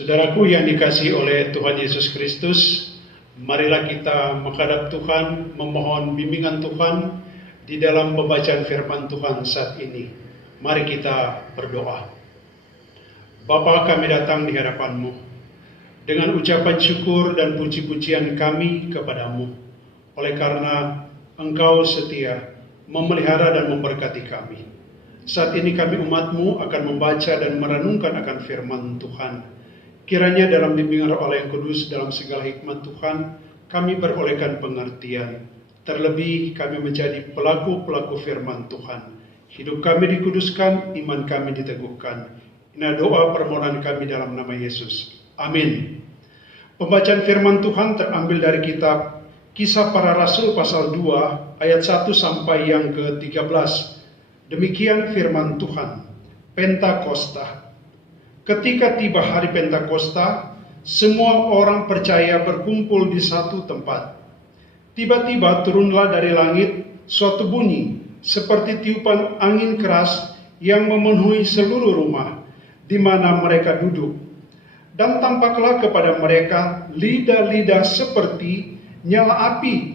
Saudaraku yang dikasihi oleh Tuhan Yesus Kristus, marilah kita menghadap Tuhan, memohon bimbingan Tuhan di dalam pembacaan firman Tuhan saat ini. Mari kita berdoa. Bapa, kami datang di hadapan-Mu dengan ucapan syukur dan puji-pujian kami kepadamu, oleh karena Engkau setia memelihara dan memberkati kami. Saat ini kami umat-Mu akan membaca dan merenungkan akan firman Tuhan. Kiranya dalam bimbingan Roh Allah yang kudus, dalam segala hikmat Tuhan, kami berolehkan pengertian. Terlebih kami menjadi pelaku-pelaku firman Tuhan. Hidup kami dikuduskan, iman kami diteguhkan. Inilah doa permohonan kami dalam nama Yesus. Amin. Pembacaan firman Tuhan terambil dari kitab Kisah Para Rasul pasal 2 ayat 1 sampai yang ke-13. Demikian firman Tuhan. Pentakosta. Ketika tiba hari Pentakosta, semua orang percaya berkumpul di satu tempat. Tiba-tiba turunlah dari langit suatu bunyi seperti tiupan angin keras yang memenuhi seluruh rumah di mana mereka duduk. Dan tampaklah kepada mereka lidah-lidah seperti nyala api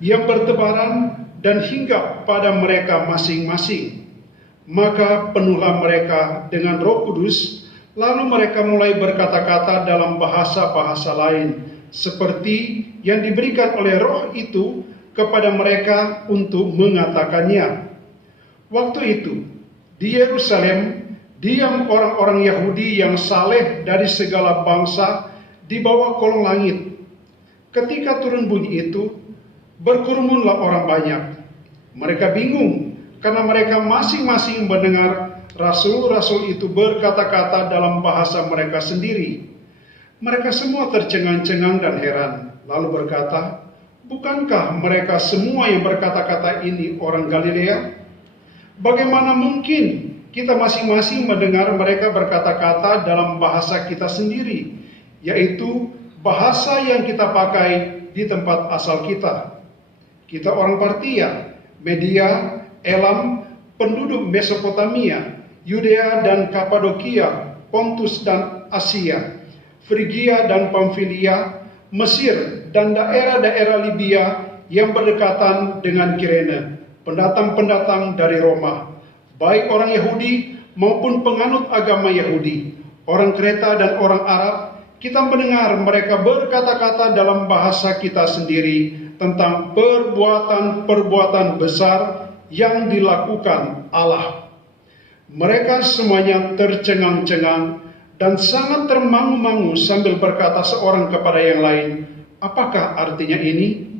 yang bertebaran dan hinggap pada mereka masing-masing. Maka penuhlah mereka dengan Roh Kudus. Lalu mereka mulai berkata-kata dalam bahasa-bahasa lain, seperti yang diberikan oleh Roh itu kepada mereka untuk mengatakannya. Waktu itu, di Yerusalem, diam orang-orang Yahudi yang saleh dari segala bangsa di bawah kolong langit. Ketika turun bunyi itu, berkerumunlah orang banyak. Mereka bingung, karena mereka masing-masing mendengar rasul-rasul itu berkata-kata dalam bahasa mereka sendiri. Mereka semua tercengang-cengang dan heran, lalu berkata, bukankah mereka semua yang berkata-kata ini orang Galilea? Bagaimana mungkin kita masing-masing mendengar mereka berkata-kata dalam bahasa kita sendiri, yaitu bahasa yang kita pakai di tempat asal kita? Kita orang Partia, Media, Elam, penduduk Mesopotamia, Yudea dan Kapadokia, Pontus dan Asia, Frigia dan Pamfilia, Mesir dan daerah-daerah Libya yang berdekatan dengan Kirene, pendatang-pendatang dari Roma, baik orang Yahudi maupun penganut agama Yahudi, orang Kreta dan orang Arab. Kita mendengar mereka berkata-kata dalam bahasa kita sendiri tentang perbuatan-perbuatan besar yang dilakukan Allah. Mereka semuanya tercengang-cengang dan sangat termangu-mangu sambil berkata seorang kepada yang lain, apakah artinya ini?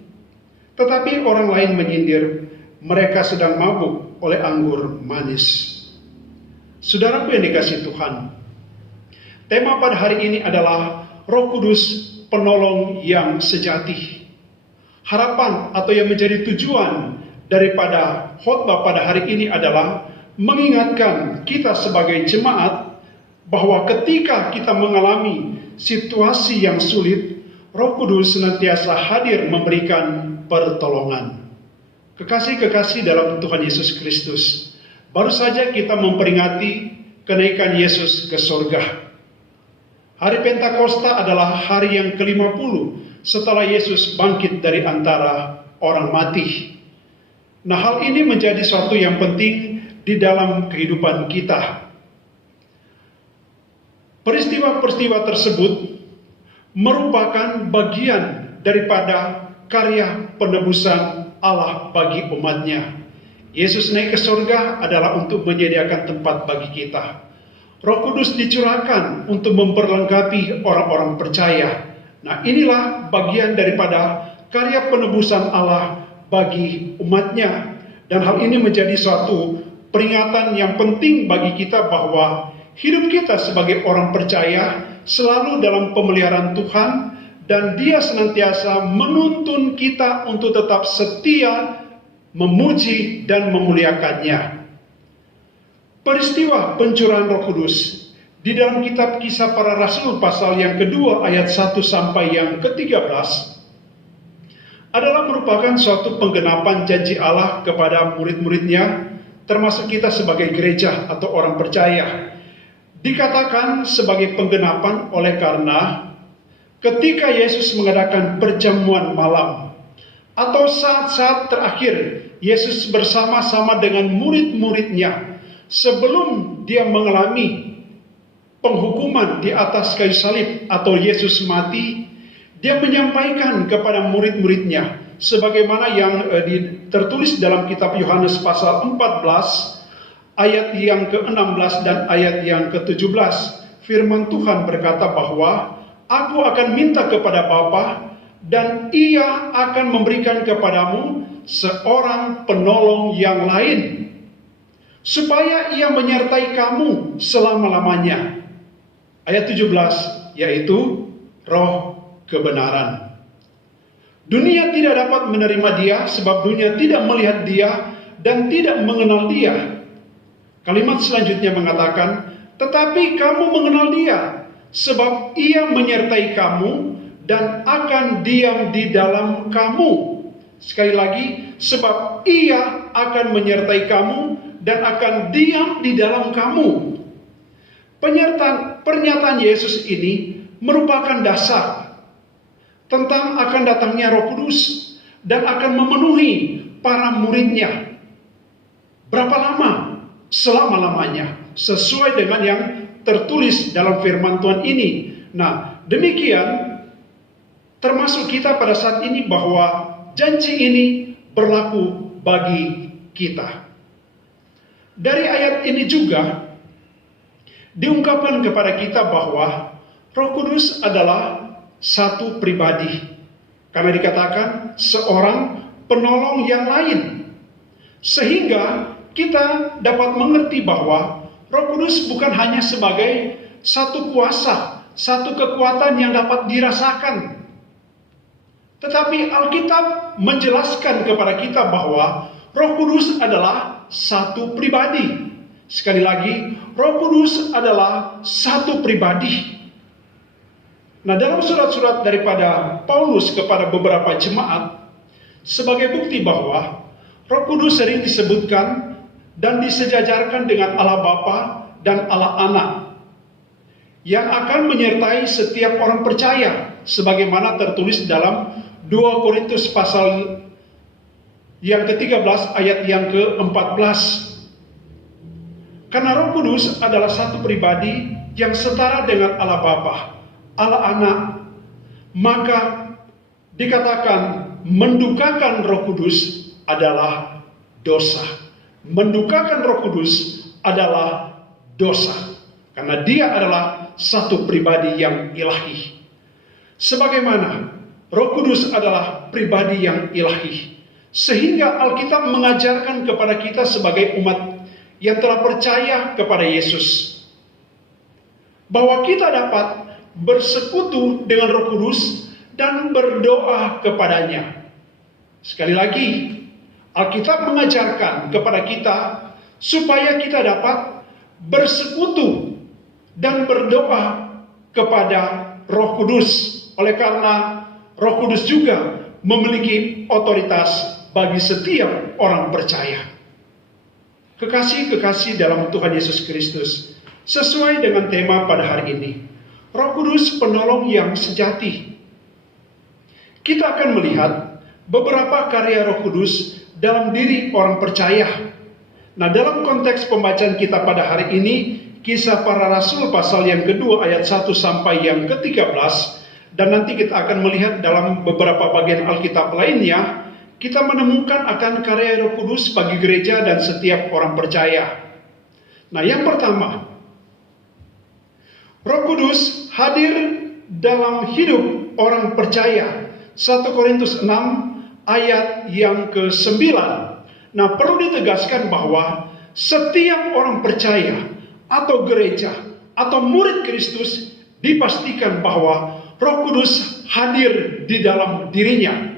Tetapi orang lain menyindir, mereka sedang mabuk oleh anggur manis. Saudaraku yang dikasihi Tuhan, tema pada hari ini adalah Roh Kudus penolong yang sejati. Harapan atau yang menjadi tujuan daripada khotbah pada hari ini adalah mengingatkan kita sebagai jemaat bahwa ketika kita mengalami situasi yang sulit, Roh Kudus senantiasa hadir memberikan pertolongan. Kekasih-kekasih dalam Tuhan Yesus Kristus, baru saja kita memperingati kenaikan Yesus ke surga. Hari Pentakosta adalah hari yang ke-50 setelah Yesus bangkit dari antara orang mati. Nah, hal ini menjadi suatu yang penting di dalam kehidupan kita. Peristiwa-peristiwa tersebut merupakan bagian daripada karya penebusan Allah bagi umatnya. Yesus naik ke surga adalah untuk menyediakan tempat bagi kita. Roh Kudus dicurahkan untuk memperlengkapi orang-orang percaya. Nah, inilah bagian daripada karya penebusan Allah bagi umatnya. Dan hal ini menjadi suatu peringatan yang penting bagi kita bahwa hidup kita sebagai orang percaya selalu dalam pemeliharaan Tuhan, dan Dia senantiasa menuntun kita untuk tetap setia, memuji dan memuliakannya. Peristiwa pencurahan Roh Kudus di dalam kitab Kisah Para Rasul pasal yang kedua ayat 1 sampai yang ke-13 adalah merupakan suatu penggenapan janji Allah kepada murid-muridnya, termasuk kita sebagai gereja atau orang percaya. dikatakan sebagai penggenapan oleh karena ketika Yesus mengadakan perjamuan malam atau saat-saat terakhir Yesus bersama-sama dengan murid-muridnya sebelum dia mengalami penghukuman di atas kayu salib atau Yesus mati, dia menyampaikan kepada murid-muridnya sebagaimana yang tertulis dalam kitab Yohanes pasal 14 ayat yang ke-16 dan ayat yang ke-17. Firman Tuhan berkata bahwa Aku akan minta kepada Bapa dan Ia akan memberikan kepadamu seorang penolong yang lain, supaya Ia menyertai kamu selama-lamanya. Ayat 17, yaitu Roh kebenaran. Dunia tidak dapat menerima Dia sebab dunia tidak melihat Dia dan tidak mengenal Dia. Kalimat selanjutnya mengatakan, tetapi kamu mengenal Dia, sebab Ia menyertai kamu dan akan diam di dalam kamu. Sekali lagi, sebab Ia akan menyertai kamu dan akan diam di dalam kamu. Pernyataan Yesus ini merupakan dasar tentang akan datangnya Roh Kudus dan akan memenuhi para muridnya. Berapa lama? Selama-lamanya, sesuai dengan yang tertulis dalam firman Tuhan ini. Nah, demikian termasuk kita pada saat ini bahwa janji ini berlaku bagi kita. Dari ayat ini juga diungkapkan kepada kita bahwa Roh Kudus adalah satu pribadi. Karena dikatakan seorang penolong yang lain. Sehingga kita dapat mengerti bahwa Roh Kudus bukan hanya sebagai satu kuasa, satu kekuatan yang dapat dirasakan. Tetapi Alkitab menjelaskan kepada kita bahwa Roh Kudus adalah satu pribadi. Sekali lagi, Roh Kudus adalah satu pribadi. Nah, dalam surat-surat daripada Paulus kepada beberapa jemaat, sebagai bukti bahwa Roh Kudus sering disebutkan dan disejajarkan dengan Allah Bapa dan Allah Anak yang akan menyertai setiap orang percaya sebagaimana tertulis dalam 2 Korintus pasal yang ke-13 ayat yang ke-14. Karena Roh Kudus adalah satu pribadi yang setara dengan Allah Bapa, Allah Anak, maka dikatakan mendukakan Roh Kudus adalah dosa. Mendukakan Roh Kudus adalah dosa, karena Dia adalah satu pribadi yang ilahi. Sebagaimana Roh Kudus adalah pribadi yang ilahi, sehingga Alkitab mengajarkan kepada kita sebagai umat yang telah percaya kepada Yesus bahwa kita dapat bersekutu dengan Roh Kudus dan berdoa kepadanya. Sekali lagi, Alkitab mengajarkan kepada kita supaya kita dapat bersekutu dan berdoa kepada Roh Kudus. Oleh karena Roh Kudus juga memiliki otoritas bagi setiap orang percaya. Kekasih-kekasih dalam Tuhan Yesus Kristus, sesuai dengan tema pada hari ini, Roh Kudus penolong yang sejati. Kita akan melihat beberapa karya Roh Kudus dalam diri orang percaya. Nah, dalam konteks pembacaan kita pada hari ini, Kisah Para Rasul pasal yang kedua ayat 1 sampai yang ke-13, dan nanti kita akan melihat dalam beberapa bagian Alkitab lainnya, kita menemukan akan karya Roh Kudus bagi gereja dan setiap orang percaya. Nah, yang pertama, Roh Kudus hadir dalam hidup orang percaya. 1 Korintus 6 ayat yang ke-9. Nah, perlu ditegaskan bahwa setiap orang percaya atau gereja atau murid Kristus dipastikan bahwa Roh Kudus hadir di dalam dirinya.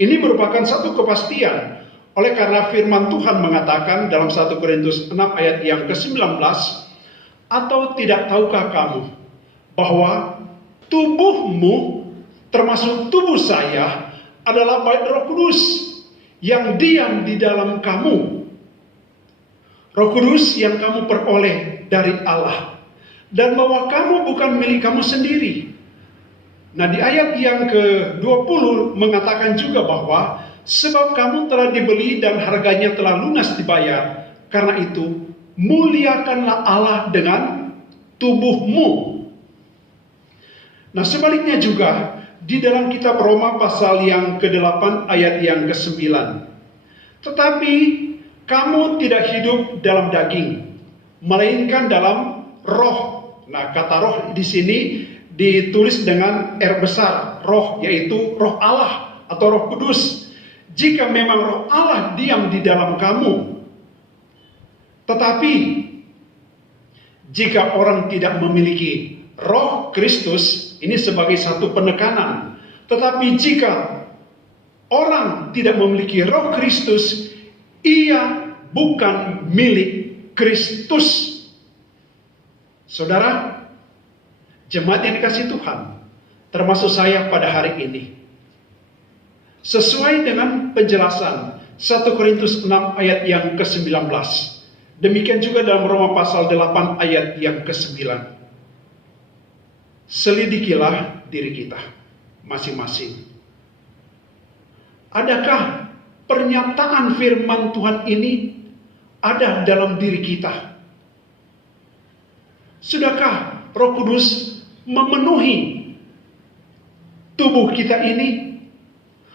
Ini merupakan satu kepastian. Oleh karena firman Tuhan mengatakan dalam 1 Korintus 6 ayat yang ke-19, atau tidak tahukah kamu bahwa tubuhmu termasuk tubuh saya adalah bait Roh Kudus yang diam di dalam kamu. Roh Kudus yang kamu peroleh dari Allah. dan bahwa kamu bukan milik kamu sendiri. Nah, di ayat yang ke-20 mengatakan juga bahwa sebab kamu telah dibeli dan harganya telah lunas dibayar, karena itu muliakanlah Allah dengan tubuhmu. Nah, sebaliknya juga di dalam kitab Roma pasal yang ke-8 ayat yang ke-9. Tetapi kamu tidak hidup dalam daging, melainkan dalam roh. Nah, kata roh di sini ditulis dengan R besar, roh, yaitu roh Allah atau Roh Kudus. Jika memang roh Allah diam di dalam kamu. Tetapi jika orang tidak memiliki roh Kristus, ini sebagai satu penekanan. Tetapi jika orang tidak memiliki roh Kristus, ia bukan milik Kristus. Saudara, jemaat yang dikasihi Tuhan, termasuk saya pada hari ini, sesuai dengan penjelasan 1 Korintus 6 ayat yang ke-19, demikian juga dalam Roma pasal 8 ayat yang ke-9. Selidikilah diri kita masing-masing. Adakah pernyataan firman Tuhan ini ada dalam diri kita? Sudahkah Roh Kudus memenuhi tubuh kita ini?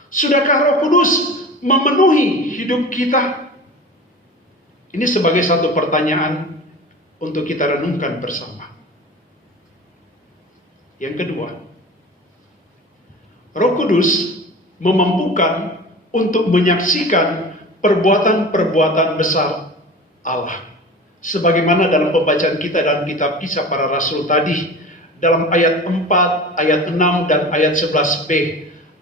Sudahkah Roh Kudus memenuhi hidup kita? Ini sebagai satu pertanyaan untuk kita renungkan bersama. Yang kedua, Roh Kudus memampukan untuk menyaksikan perbuatan-perbuatan besar Allah. Sebagaimana dalam pembacaan kita dalam kitab Kisah Para Rasul tadi, dalam ayat 4, ayat 6, dan ayat 11b.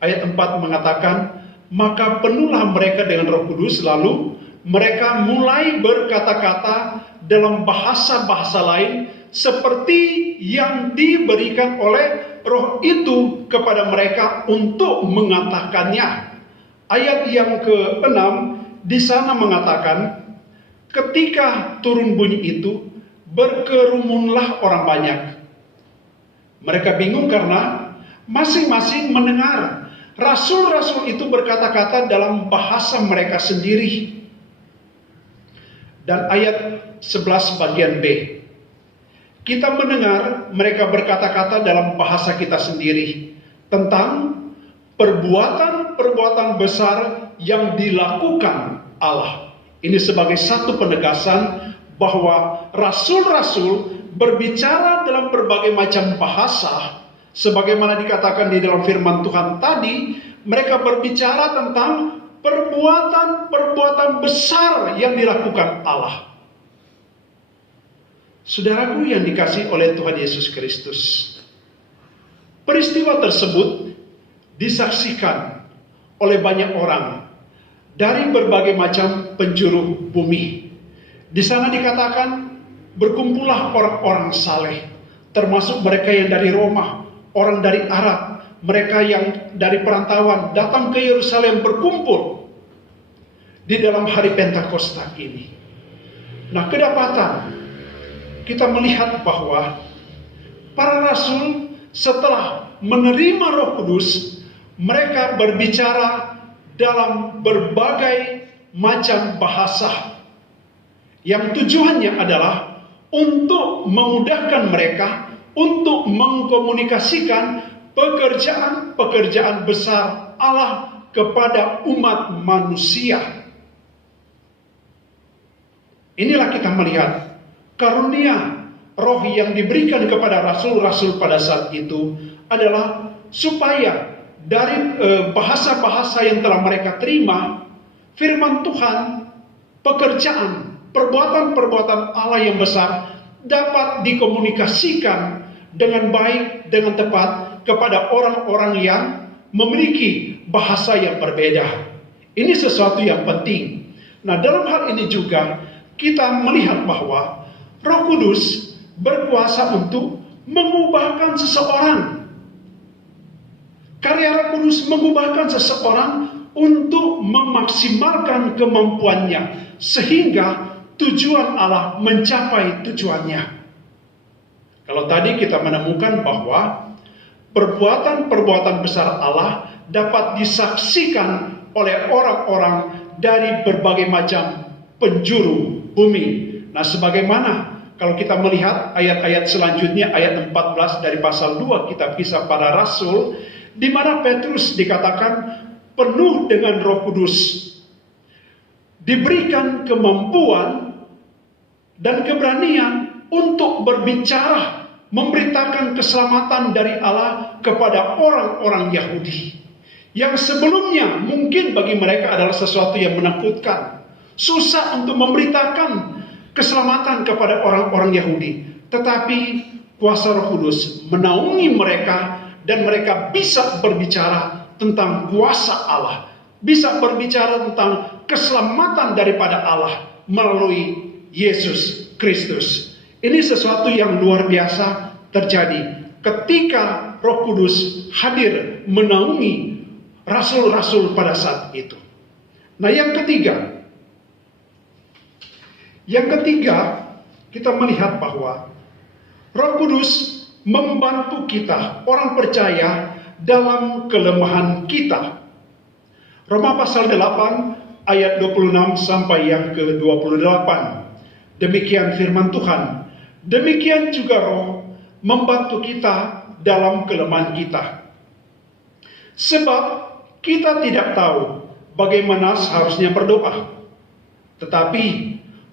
Ayat 4 mengatakan, maka penuhlah mereka dengan Roh Kudus, lalu mereka mulai berkata-kata dalam bahasa-bahasa lain, seperti yang diberikan oleh Roh itu kepada mereka untuk mengatakannya. Ayat yang ke-6 di sana mengatakan, ketika turun bunyi itu, berkerumunlah orang banyak. Mereka bingung karena masing-masing mendengar rasul-rasul itu berkata-kata dalam bahasa mereka sendiri. Dan ayat 11 bagian B, kita mendengar mereka berkata-kata dalam bahasa kita sendiri tentang perbuatan-perbuatan besar yang dilakukan Allah. Ini sebagai satu penegasan bahwa rasul-rasul berbicara dalam berbagai macam bahasa. Sebagaimana dikatakan di dalam firman Tuhan tadi, mereka berbicara tentang perbuatan-perbuatan besar yang dilakukan Allah. Saudaraku yang dikasihi oleh Tuhan Yesus Kristus, peristiwa tersebut disaksikan oleh banyak orang dari berbagai macam penjuru bumi. Di sana dikatakan berkumpullah orang-orang saleh, termasuk mereka yang dari Roma, orang dari Arab, mereka yang dari perantauan datang ke Yerusalem berkumpul di dalam hari Pentakosta ini. Nah, kedapatan kita melihat bahwa para rasul setelah menerima Roh Kudus, mereka berbicara dalam berbagai macam bahasa yang tujuannya adalah untuk memudahkan mereka untuk mengkomunikasikan pekerjaan-pekerjaan besar Allah kepada umat manusia. Inilah kita melihat karunia roh yang diberikan kepada rasul-rasul pada saat itu adalah supaya dari bahasa-bahasa yang telah mereka terima, firman Tuhan, pekerjaan, perbuatan-perbuatan Allah yang besar dapat dikomunikasikan dengan baik, dengan tepat kepada orang-orang yang memiliki bahasa yang berbeda. Ini sesuatu yang penting. Nah, dalam hal ini juga kita melihat bahwa Roh Kudus berkuasa untuk mengubahkan seseorang. Karya Roh Kudus mengubahkan seseorang untuk memaksimalkan kemampuannya sehingga tujuan Allah mencapai tujuannya. Kalau tadi kita menemukan bahwa perbuatan-perbuatan besar Allah dapat disaksikan oleh orang-orang dari berbagai macam penjuru bumi. Nah, sebagaimana kalau kita melihat ayat-ayat selanjutnya, ayat 14 dari pasal 2 kitab Kisah Para Rasul, di mana Petrus dikatakan penuh dengan Roh Kudus, diberikan kemampuan dan keberanian untuk berbicara, memberitakan keselamatan dari Allah kepada orang-orang Yahudi yang sebelumnya mungkin bagi mereka adalah sesuatu yang menakutkan, susah untuk memberitakan keselamatan kepada orang-orang Yahudi. Tetapi kuasa Roh Kudus menaungi mereka dan mereka bisa berbicara tentang kuasa Allah, bisa berbicara tentang keselamatan daripada Allah melalui Yesus Kristus. Ini sesuatu yang luar biasa terjadi ketika Roh Kudus hadir menaungi rasul-rasul pada saat itu. Nah, yang ketiga kita melihat bahwa Roh Kudus membantu kita, orang percaya, dalam kelemahan kita. Roma pasal 8 ayat 26 sampai yang ke-28. Demikian firman Tuhan. Demikian juga Roh membantu kita dalam kelemahan kita. Sebab kita tidak tahu bagaimana seharusnya berdoa. Tetapi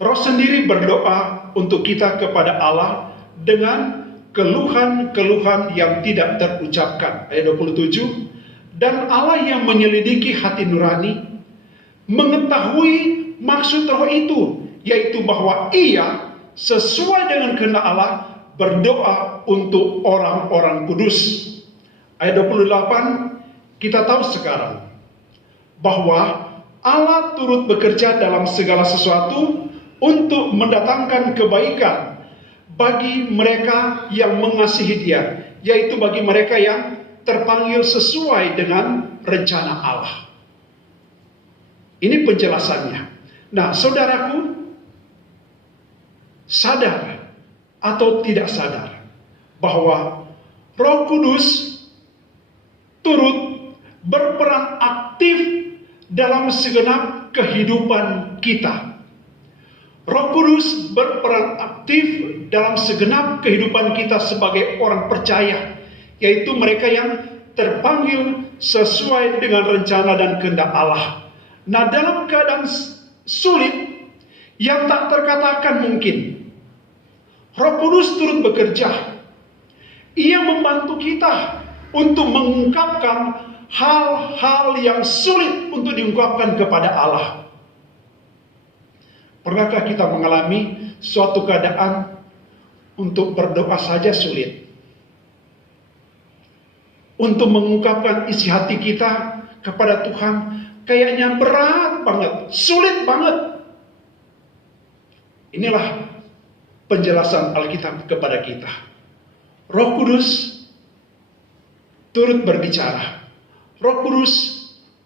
Roh sendiri berdoa untuk kita kepada Allah dengan keluhan-keluhan yang tidak terucapkan. Ayat 27. Dan Allah yang menyelidiki hati nurani mengetahui maksud Roh itu, yaitu bahwa Ia sesuai dengan kehendak Allah berdoa untuk orang-orang kudus. Ayat 28, kita tahu sekarang bahwa Allah turut bekerja dalam segala sesuatu untuk mendatangkan kebaikan bagi mereka yang mengasihi Dia, yaitu bagi mereka yang terpanggil sesuai dengan rencana Allah. Ini penjelasannya. Nah, saudaraku, sadar atau tidak sadar bahwa Roh Kudus turut berperan aktif dalam segenap kehidupan kita. Roh Kudus berperan aktif dalam segenap kehidupan kita sebagai orang percaya, yaitu mereka yang terpanggil sesuai dengan rencana dan kehendak Allah. Nah, dalam keadaan sulit yang tak terkatakan mungkin, Roh Kudus turut bekerja. Ia membantu kita untuk mengungkapkan hal-hal yang sulit untuk diungkapkan kepada Allah. Pernahkah kita mengalami suatu keadaan untuk berdoa saja sulit? Untuk mengungkapkan isi hati kita kepada Tuhan kayaknya berat banget, sulit banget. Inilah penjelasan Alkitab kepada kita. Roh Kudus turut berbicara. Roh Kudus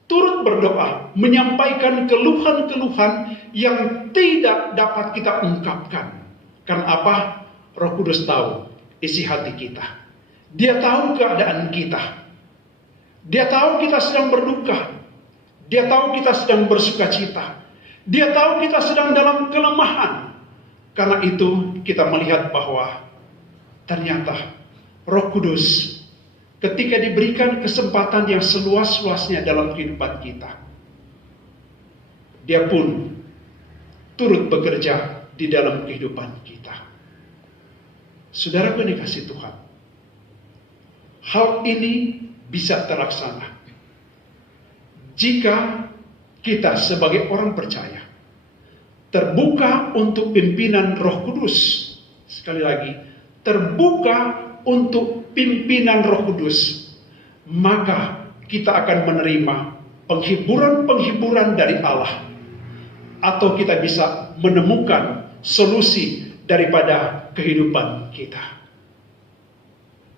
turut berdoa, menyampaikan keluhan-keluhan yang tidak dapat kita ungkapkan. Karena apa? Roh Kudus tahu isi hati kita. Dia tahu keadaan kita. Dia tahu kita sedang berduka. Dia tahu kita sedang bersuka cita. Dia tahu kita sedang dalam kelemahan. Karena itu kita melihat bahwa ternyata Roh Kudus ketika diberikan kesempatan yang seluas-luasnya dalam kehidupan kita, Dia pun turut bekerja di dalam kehidupan kita. Saudara yang dikasihi Tuhan, hal ini bisa terlaksana jika kita sebagai orang percaya terbuka untuk pimpinan Roh Kudus. Sekali lagi, terbuka untuk pimpinan Roh Kudus, maka kita akan menerima penghiburan-penghiburan dari Allah, atau kita bisa menemukan solusi daripada kehidupan kita.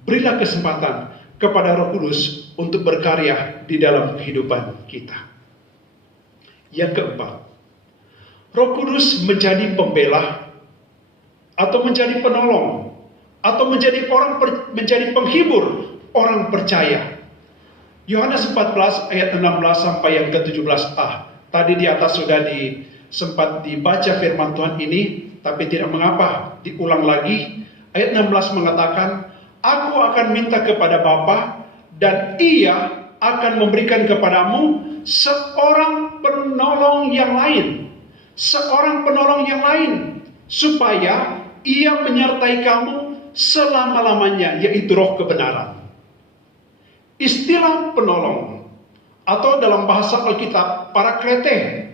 Berilah kesempatan kepada Roh Kudus untuk berkarya di dalam kehidupan kita. Yang keempat, Roh Kudus menjadi pembela atau menjadi penolong atau menjadi penghibur orang percaya. Yohanes 14 ayat 16 sampai yang ke-17a. Tadi di atas sudah sempat dibaca firman Tuhan ini, tapi tidak mengapa, diulang lagi. Ayat 16 mengatakan, "Aku akan minta kepada Bapa, dan Ia akan memberikan kepadamu seorang penolong yang lain. Seorang penolong yang lain, supaya Ia menyertai kamu selama-lamanya, yaitu Roh kebenaran." Istilah penolong, atau dalam bahasa Alkitab, paraklete,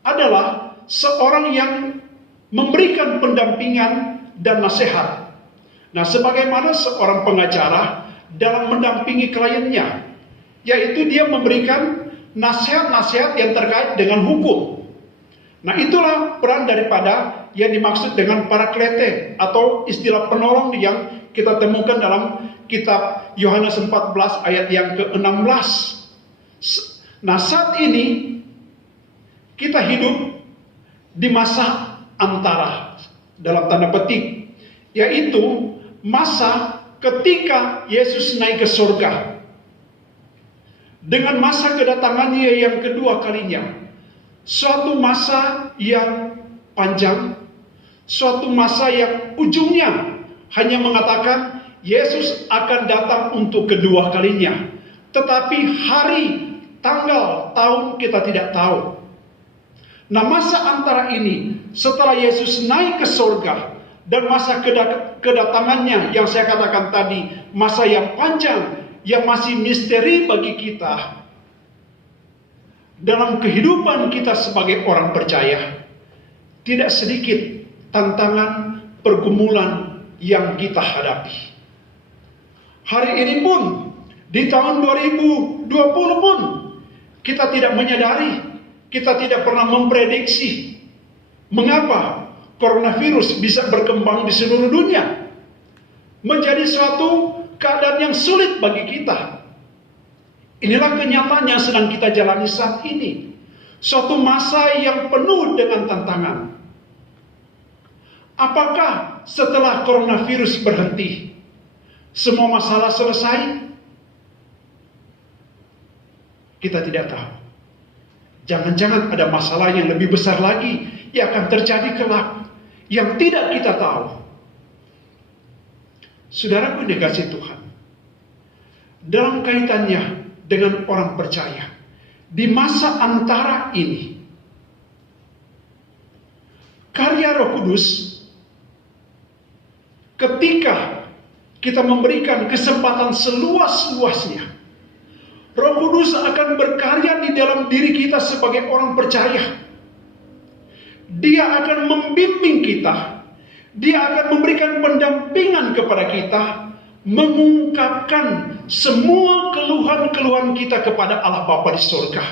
adalah seorang yang memberikan pendampingan dan nasihat. Nah, sebagaimana seorang pengacara dalam mendampingi kliennya, yaitu dia memberikan nasihat-nasihat yang terkait dengan hukum. Nah, itulah peran daripada yang dimaksud dengan paraklete, atau istilah penolong yang kita temukan dalam kitab Yohanes 14 ayat yang ke-16. Nah, saat ini kita hidup di masa antara, dalam tanda petik, yaitu masa ketika Yesus naik ke surga, dengan masa kedatangannya yang kedua kalinya. Suatu masa yang panjang, suatu masa yang ujungnya hanya mengatakan Yesus akan datang untuk kedua kalinya. Tetapi hari, tanggal, tahun kita tidak tahu. Nah, masa antara ini, setelah Yesus naik ke surga, dan masa kedatangannya yang saya katakan tadi, masa yang panjang, yang masih misteri bagi kita. Dalam kehidupan kita sebagai orang percaya, tidak sedikit tantangan, pergumulan yang kita hadapi. Hari ini pun, di tahun 2020 pun, kita tidak menyadari, kita tidak pernah memprediksi mengapa coronavirus bisa berkembang di seluruh dunia, menjadi suatu keadaan yang sulit bagi kita. Inilah kenyataan yang sedang kita jalani saat ini. Suatu masa yang penuh dengan tantangan. Apakah setelah coronavirus berhenti, semua masalah selesai? Kita tidak tahu. Jangan-jangan ada masalah yang lebih besar lagi yang akan terjadi kelak, yang tidak kita tahu. Saudaraku yang dikasihi Tuhan, dalam kaitannya dengan orang percaya, di masa antara ini, karya Roh Kudus, ketika kita memberikan kesempatan seluas-luasnya, Roh Kudus akan berkarya di dalam diri kita sebagai orang percaya. Dia akan membimbing kita, Dia akan memberikan pendampingan kepada kita, mengungkapkan semua keluhan-keluhan kita kepada Allah Bapa di surga.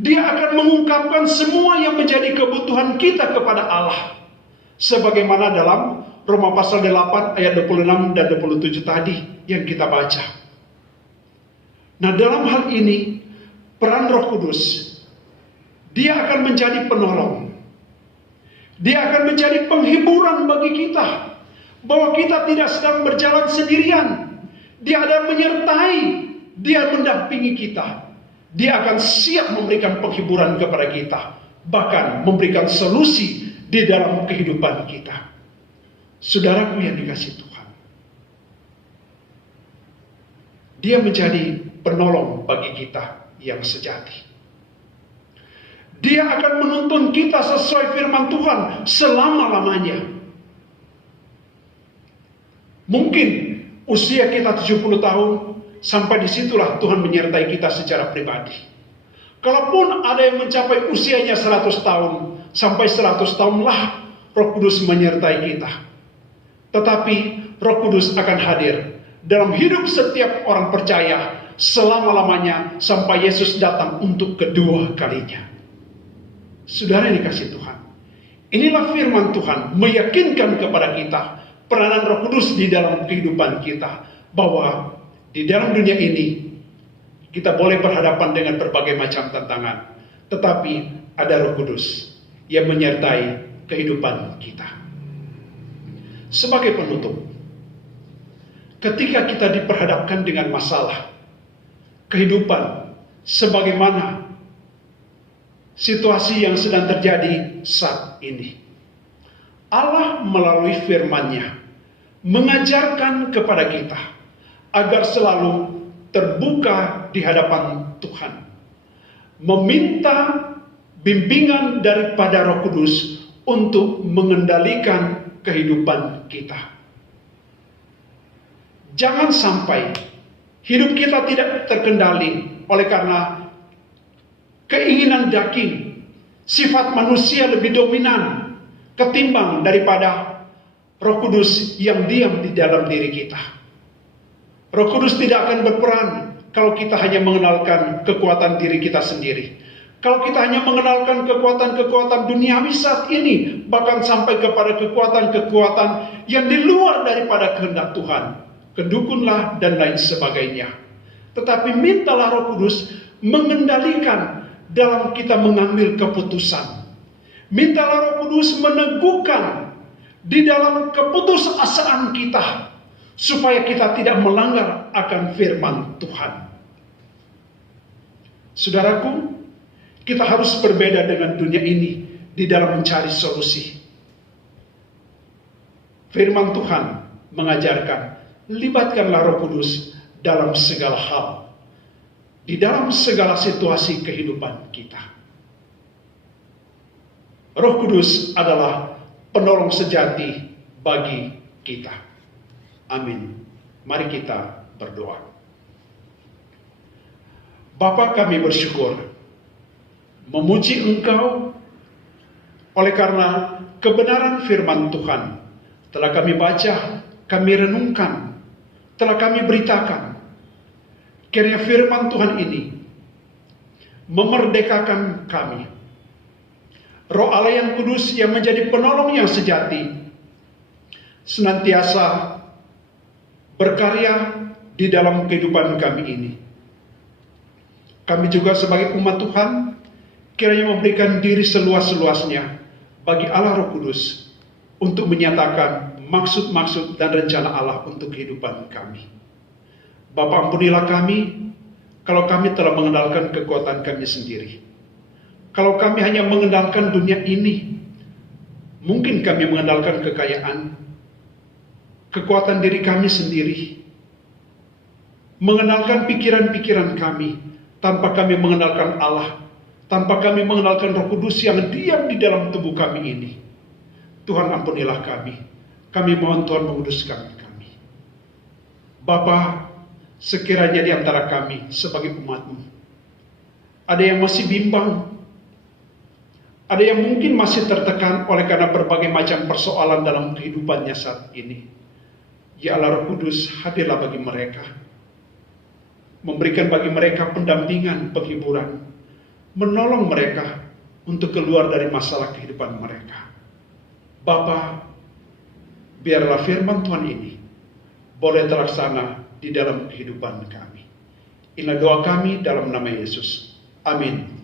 Dia akan mengungkapkan semua yang menjadi kebutuhan kita kepada Allah, sebagaimana dalam Roma pasal 8 ayat 26 dan 27 tadi yang kita baca. Nah, dalam hal ini peran Roh Kudus, Dia akan menjadi penolong. Dia akan menjadi penghiburan bagi kita, bahwa kita tidak sedang berjalan sendirian. Dia ada menyertai, Dia mendampingi kita. Dia akan siap memberikan penghiburan kepada kita, bahkan memberikan solusi di dalam kehidupan kita. Saudaraku yang dikasihi Tuhan, Dia menjadi penolong bagi kita yang sejati. Dia akan menuntun kita sesuai firman Tuhan selama-lamanya. Mungkin usia kita 70 tahun, sampai disitulah Tuhan menyertai kita secara pribadi. Kalaupun ada yang mencapai usianya 100 tahun, sampai 100 tahunlah Roh Kudus menyertai kita. Tetapi Roh Kudus akan hadir dalam hidup setiap orang percaya selama-lamanya sampai Yesus datang untuk kedua kalinya. Saudara yang dikasihi Tuhan, inilah firman Tuhan meyakinkan kepada kita peranan Roh Kudus di dalam kehidupan kita, bahwa di dalam dunia ini kita boleh berhadapan dengan berbagai macam tantangan, tetapi ada Roh Kudus yang menyertai kehidupan kita. Sebagai penutup, ketika kita diperhadapkan dengan masalah kehidupan sebagaimana situasi yang sedang terjadi saat ini, Allah melalui firman-Nya mengajarkan kepada kita agar selalu terbuka di hadapan Tuhan, meminta bimbingan daripada Roh Kudus untuk mengendalikan kehidupan kita. Jangan sampai hidup kita tidak terkendali oleh karena keinginan daging, sifat manusia lebih dominan ketimbang daripada Roh Kudus yang diam di dalam diri kita. Roh Kudus tidak akan berperan kalau kita hanya mengenalkan kekuatan diri kita sendiri. Kalau kita hanya mengenalkan kekuatan-kekuatan duniawi saat ini, bahkan sampai kepada kekuatan-kekuatan yang di luar daripada kehendak Tuhan, kedukunlah dan lain sebagainya. Tetapi mintalah Roh Kudus mengendalikan dalam kita mengambil keputusan. Mintalah Roh Kudus meneguhkan di dalam keputusasaan kita, supaya kita tidak melanggar akan firman Tuhan. Saudaraku, kita harus berbeda dengan dunia ini di dalam mencari solusi. Firman Tuhan mengajarkan, libatkanlah Roh Kudus dalam segala hal, di dalam segala situasi kehidupan kita. Roh Kudus adalah penolong sejati bagi kita. Amin. Mari kita berdoa. Bapa, kami bersyukur memuji Engkau oleh karena kebenaran firman Tuhan telah kami baca, kami renungkan, telah kami beritakan. Kiranya firman Tuhan ini memerdekakan kami. Roh Allah yang kudus yang menjadi penolong yang sejati senantiasa berkarya di dalam kehidupan kami ini. Kami juga sebagai umat Tuhan kiranya memberikan diri seluas-luasnya bagi Allah Roh Kudus untuk menyatakan maksud-maksud dan rencana Allah untuk kehidupan kami. Bapa, ampunilah kami kalau kami telah mengenalkan kekuatan kami sendiri. Kalau kami hanya mengenalkan dunia ini, mungkin kami mengenalkan kekayaan, kekuatan diri kami sendiri, mengenalkan pikiran-pikiran kami tanpa kami mengenalkan Allah, tanpa kami mengenalkan Roh Kudus yang diam di dalam tubuh kami ini. Tuhan, ampunilah kami. Kami mohon Tuhan menguduskan kami. Bapa, sekiranya di antara kami sebagai umat-Mu ada yang masih bimbang, ada yang mungkin masih tertekan oleh karena berbagai macam persoalan dalam kehidupannya saat ini. Ya Allah Roh Kudus, hadirlah bagi mereka. Memberikan bagi mereka pendampingan, penghiburan, menolong mereka untuk keluar dari masalah kehidupan mereka. Bapa, biarlah firman Tuhan ini boleh terlaksana di dalam kehidupan kami. Inilah doa kami dalam nama Yesus. Amin.